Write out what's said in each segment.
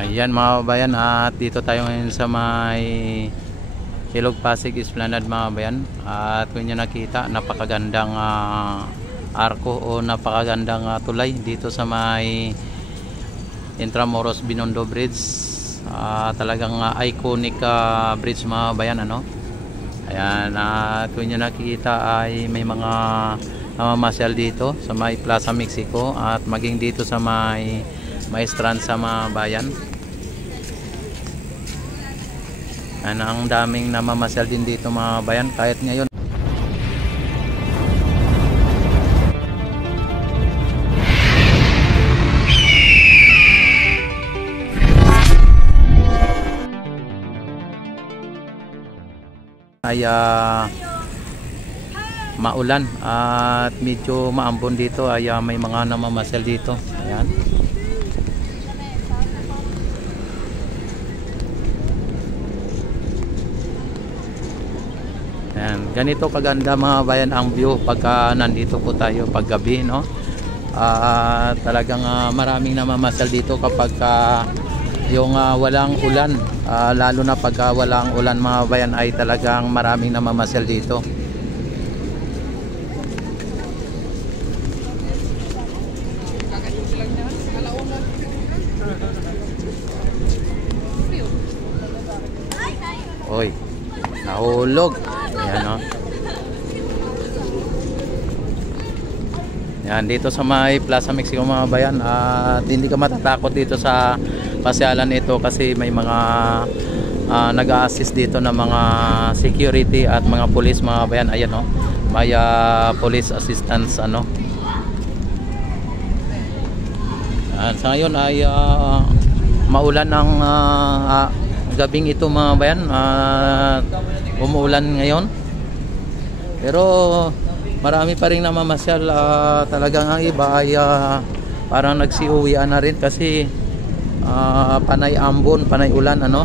Ayan mga kabayan, at dito tayo ngayon sa may Ilog Pasig Esplanade mga kabayan. At kung nyo nakita, napakagandang arko o napakagandang tulay dito sa may Intramuros Binondo Bridge. Talagang iconic bridge mga kabayan, ano? Ayan, at kung nyo nakita ay may mga namamasyal dito sa may Plaza Mexico at maging dito sa may strand sa mga bayan. Ang daming namamasyal din dito mga bayan kahit ngayon. Ay maulan at medyo maambon dito, ay may mga namamasyal dito. Ayan. Ayan, ganito kaganda mga bayan ang view pagka nandito po tayo paggabi, no? Talagang maraming namamasyal dito kapag yung walang ulan, lalo na pagka walang ulan mga bayan ay talagang maraming namamasyal dito. Oy, nahulog. Ayan, no? Yan, dito sa may Plaza Mexico mga bayan, at hindi ka matatakot dito sa pasyalan ito kasi may mga nag-a-assist dito na mga security at mga police mga bayan. Ayan, no? May police assistance, ano. Yan, sa ngayon ay maulan ang gabing ito mga bayan, umuulan ngayon, pero marami pa rin namamasyal. Talagang ang iba ay parang nagsiuwian na rin kasi panay ambon, panay ulan, ano.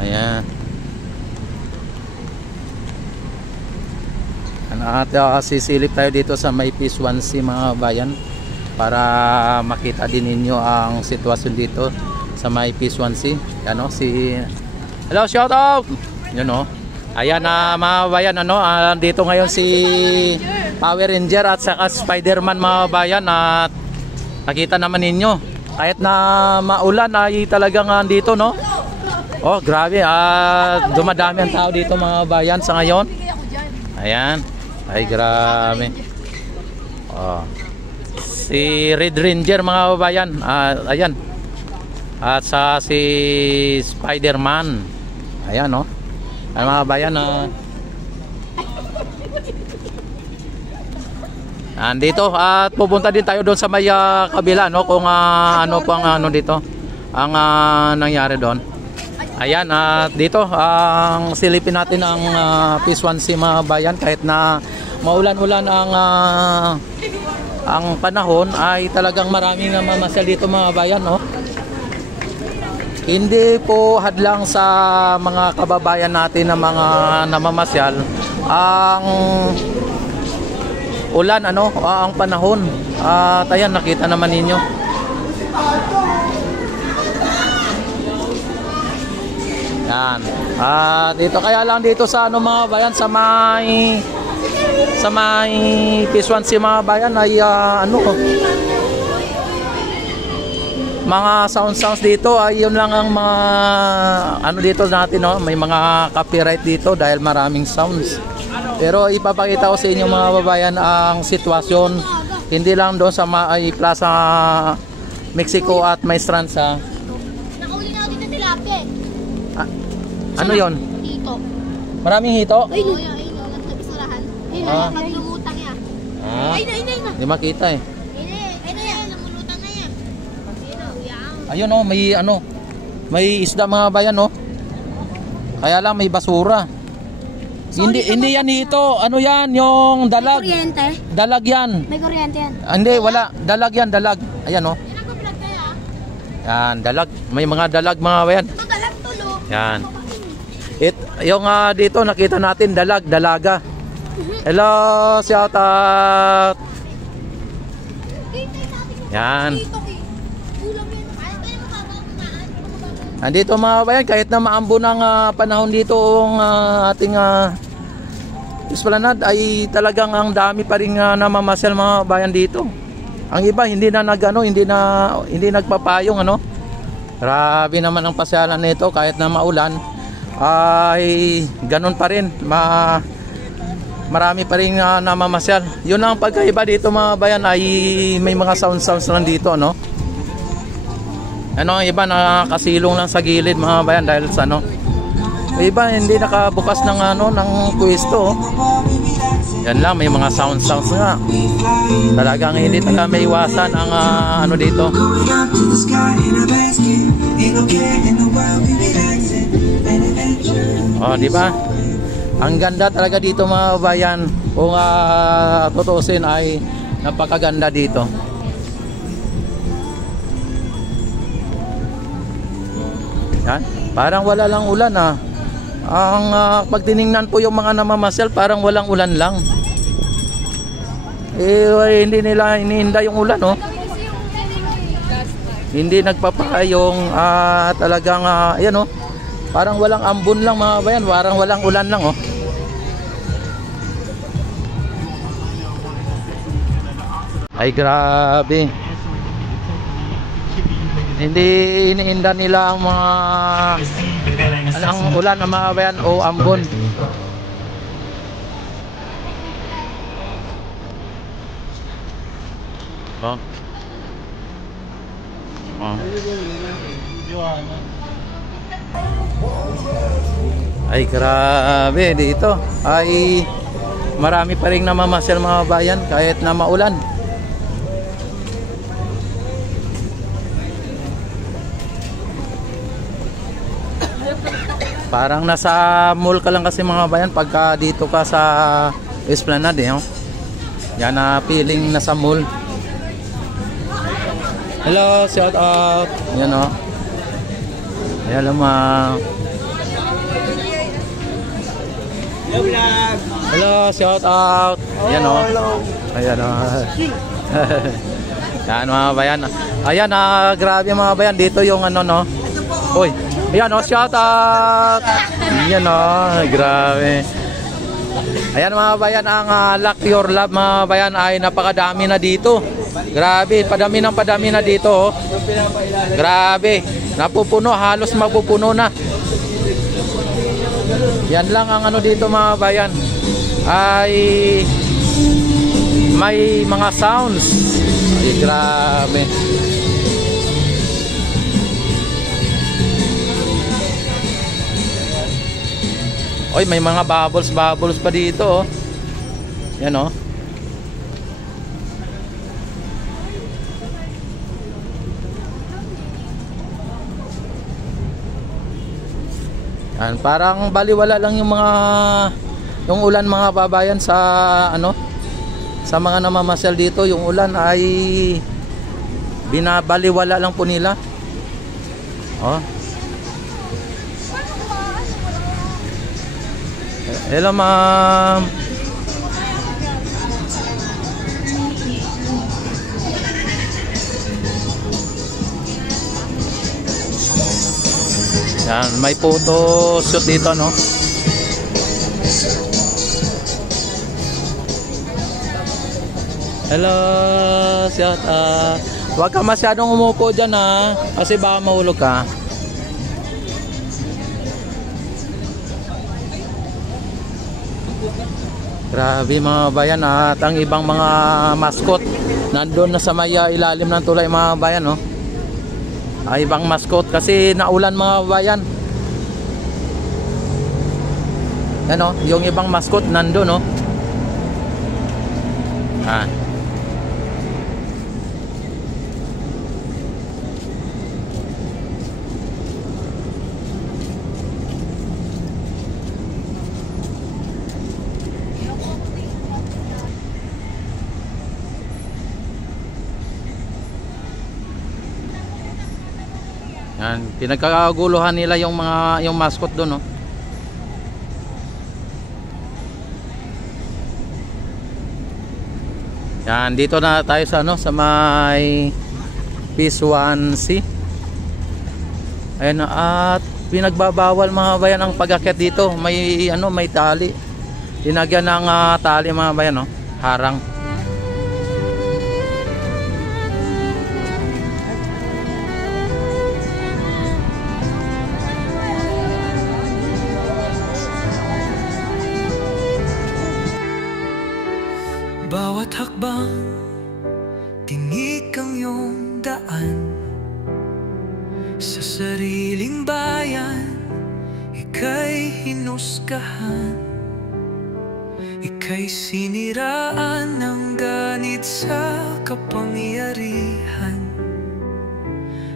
Ayan. At sisilip tayo dito sa may P1C mga bayan para makita din ninyo ang sitwasyon dito sa may P1C. Ano, hello, shout out. You know. Ayan mga bayan, ano, dito ngayon si Power Ranger at saka Spider-Man mga bayan, at nakita naman ninyo kahit na maulan ay talagang dito, no. Oh, grabe, dumadami ang tao dito mga bayan sa ngayon. Ayan. Ay, grabe. Si Red Ranger mga kababayan, ayan. At sa si Spider-Man. Ayan, no. Ay mga kababayan, andito, at pupunta din tayo doon sa may kabila, no, kung ano pang ano dito ang nangyari doon. Ayan, at dito ang silipin natin ang P1C mga bayan. Kahit na maulan-ulan ang panahon ay talagang maraming namamasyal dito mga bayan, no? Hindi po hadlang sa mga kababayan natin na mga namamasyal ang ulan, ano, ang panahon. At ayan, nakita naman ninyo. Yan. Dito kaya lang dito sa ano mga bayan, sa may P1C mga bayan ay ano, mga sounds dito ay yun lang ang mga ano dito natin, no? May mga copyright dito dahil maraming sounds. Pero ipapakita ko sa inyo mga babayan ang sitwasyon hindi lang doon sa may Plaza Mexico at may strand sa nakauli na dito tilapia. Ano yon? Hito. Maraming hito? Ay, no. Ay, no. Nagtapisarahan. Ay, naglumutang yan. Ay, na. Hindi makita eh. Ay, na. Namulutang na yan. Ayun, no. May ano. May isda mga bayan, no. Kaya lang may basura. Hindi yan hito. Ano yan? Yung dalag. May kuryente? Dalag yan. May kuryente yan. Hindi, wala. Dalag yan. Ayan, no. Yan ang kapilag kaya. Yan, dalag. May mga dalag mga bayan. Ito dalag to. Yan. Yung dito nakita natin dalaga. Hello, shout out. Yan. Andito mga bayan, kahit na maambo ng panahon dito ang ating esplanade ay talagang ang dami pa rin namamasyal mga bayan dito. Ang iba hindi na hindi nagpapayong ano. Grabe naman ang pasyalan nito kahit na maulan ay ganun pa rin. Marami pa rin namamasyal. Yun ang pagkaiba dito mga bayan ay may mga sounds lang dito no. Ano ang iba nakasilong lang sa gilid mga bayan dahil sa ano. May iba hindi nakabukas ng ng pwesto. Yan lang may mga sounds nga. Talagang hindi talaga may iwasan ang ano dito. Oh, di ba? Ang ganda talaga dito mga bayan. Kung tutuusin ay napakaganda dito. Yan, parang wala lang ulan Ang pag tiningnan po yung mga namamasyal, parang walang ulan lang. Hindi nila iniinda yung ulan, no? Hindi nagpapayong talagang ayan, no? Parang walang ambon lang mga bayan, parang walang ulan lang, oh. Ay grabe. Hindi iniinda nila ang mga ulan ng mga bayan o ambon. Oh. Oh. Ay grabe dito. Ay marami pa ring namamasyal mga bayan kahit na maulan. Parang nasa mall ka lang kasi mga bayan pagka dito ka sa Esplanade, no? Yan feeling nasa mall. Hello, shout out. Yan o. Ayan lamang. Hello, shout out. Ayan o. Ayan o. Yan mga bayan. Ayan grabe mga bayan. Dito yung ano no. Uy. Ayan o, shout out. Ayan o, grabe. Ayan mga bayan, ang Lock Your Love mga bayan ay napakadami na dito. Grabe, padami na dito oh. Grabe, napupuno, halos mapupuno na. Yan lang ang ano dito mga bayan. Ay may mga sounds. Ay grabe. Oy, may mga bubbles pa dito oh. Yan oh. Yan, parang baliwala lang yung ulan mga babayan sa ano sa mga namamasyal dito. Yung ulan ay binabaliwala lang po nila. Oh. Hello ma'am. Yan, may photo shoot dito no. Hello, shout out. Huwag ka masyadong umupo dyan kasi baka mahulog ka. Grabe mga bayan at ang ibang mga mascot nandun na sa may ilalim ng tulay mga bayan no. Ay ibang mascot kasi naulan mga bayan. Ano, yung ibang mascot nandun no. Yan, pinagkakaguluhan nila yung mascot doon, no. Yan, dito na tayo sa sa may Phase 1C. Ayan, at pinagbabawal mga bayan ang pag-akyat dito. May may tali. Dinagyan ng tali mga bayan, no. Harang. Bawat hakbang, tinik ang iyong daan. Sa sariling bayan, ika'y hinusgahan. Ika'y siniraan ng ganit sa kapangyarihan.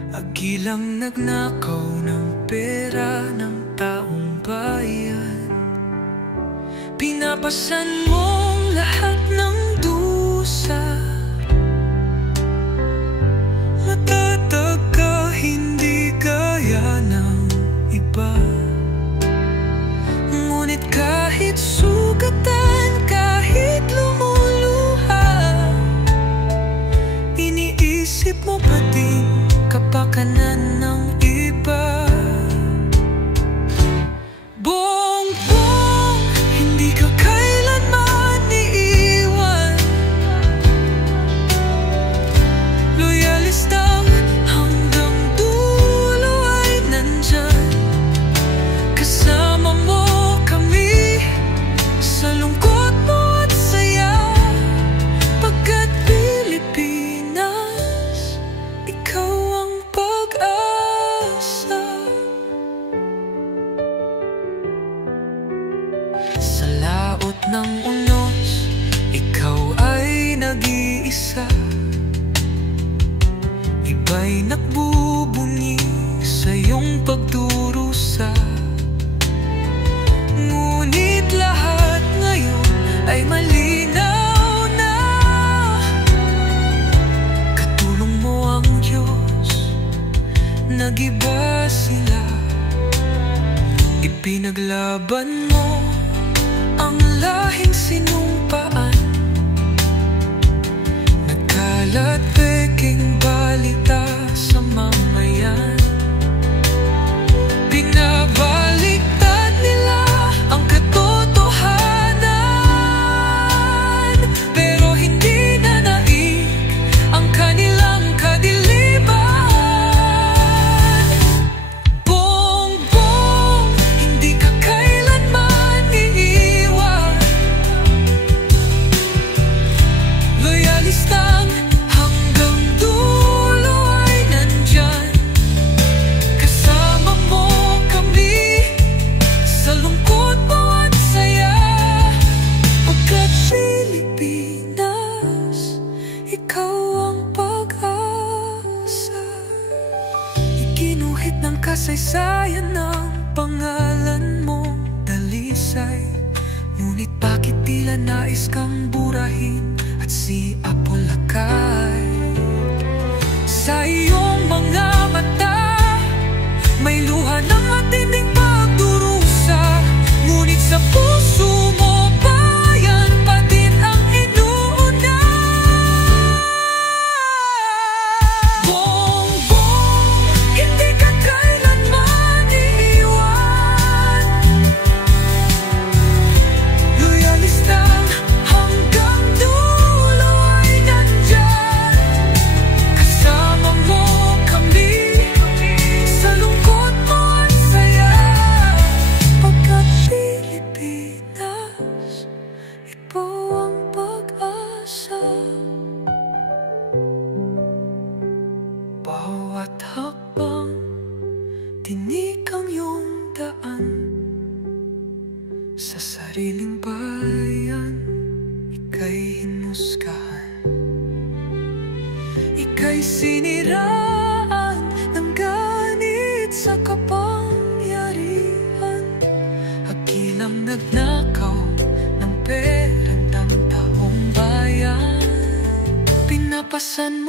Agilang nagnakaw ng pera ng taong bayan. Pinapasan mong lahat ng dusa. Matatag ka, hindi gaya ng iba. Ngunit kahit sugatan, kahit lumuluha, iniisip mo pa din kapakanan ng iba. Bongbong, hindi ka kailanman iiwan. Loyalista hanggang dulo ay nandyan. Kasama mo kami sa lungkot mo at saya. Pagkat Pilipinas, ikaw ang pag-asa. Sa laot ng unos, ikaw ay nag-iisa. Iba'y nagbubunyi sa iyong pagdurusa. Ngunit lahat ngayon ay malinaw na. Katulong mo ang Diyos, nag-iba sila. Ipinaglaban mo ang lahing sinumpaan. Nagkalat peking balita sa mamayan. Binabaliktad nila ang katotohanan, pero hindi na naig ang kanilang kadiliman. Bongbong, hindi ka kailanman iiwan. Loyalistang hanggang dulo ay nandyan. Kasama mo kami sa lungkot mo at saya. Pagkat Pilipinas, ikaw ang pag-asa. Iginuhit ng kasaysayan ng pangalan mong dalisay. Ngunit bakit tila nais kang burahin at siapolakay? Sa iyong mga mata, may luha ng matinding pagdurusa. Ngunit sa puso mo, bayan pa din ang inuuna. Bongbong, hindi ka kailanman iiwan. Loyalista hanggang dulo ay nandyan. Kasama mo kami sa lungkot mo at saya. Pagkat Pilipinas, ikaw ang pag-asa. Bawat hakbang, tinik ang iyong daan. Sa sariling bayan, ika'y hinusgahan. Ika'y siniraan ng ganit sa kapangyarihan. Hagilang nagnakaw ng pera ng taong bayan. Pinapasan